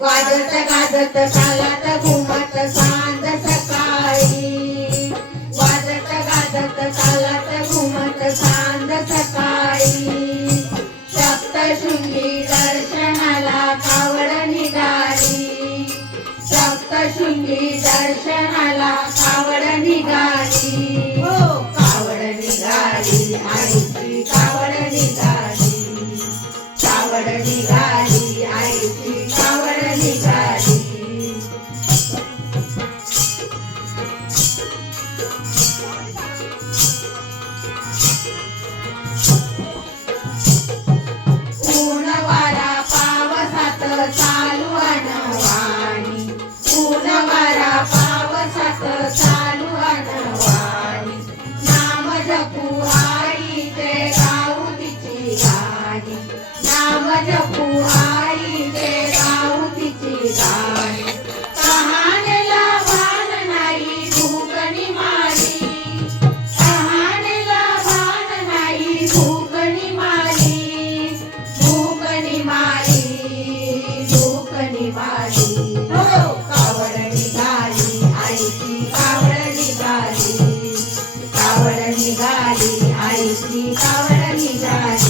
वाजत गाजत चालत घुमत सांज सकाळी. वाजत गाजत चालत घुमत सांज सकाळी. सप्तशृंगी दर्शनाला कावड निघाली. सप्तशृंगी दर्शनाला कावड निघाली. गाणी नाम जपू आईचे गाऊ तिची गाणी कहाणीला भान नाही भूकणी मारी कहाणीला भान नाही भूकणी मारी भूकणी मारी भूकणी मारी हो, कावड निघाली आईची कावड निघाली. कावड निघाली आईची कावड निघाली.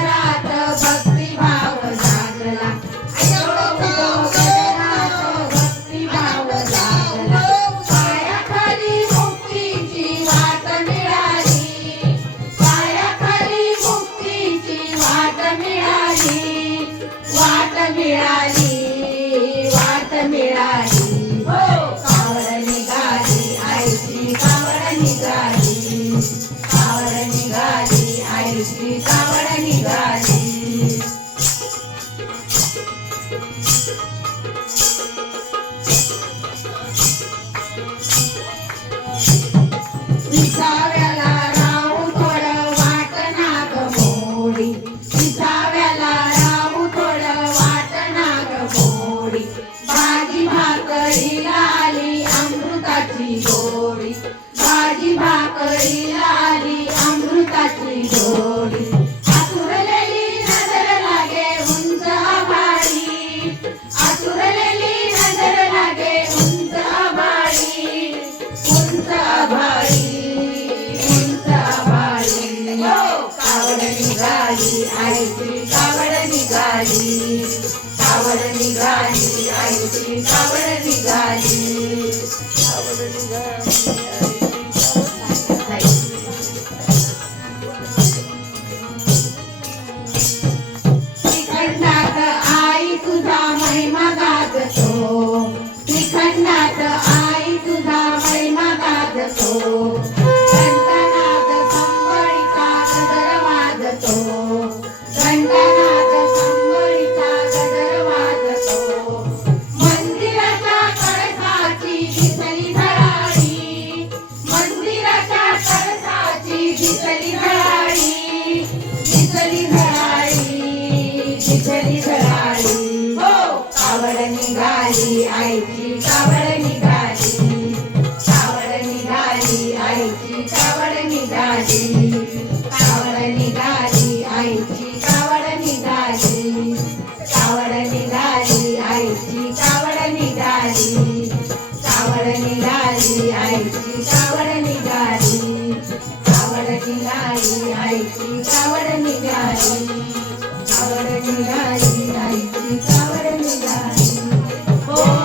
मिळाली वाट मिळाली वाट मिळाली. हो कावड निघाली आईची कावड निघाली. कावड निघाली आईची कावड निघाली. कावड निघाली आईची कावड निघाली. कावड निघाली. निघाली आईची आवड निघाली आवड निघाली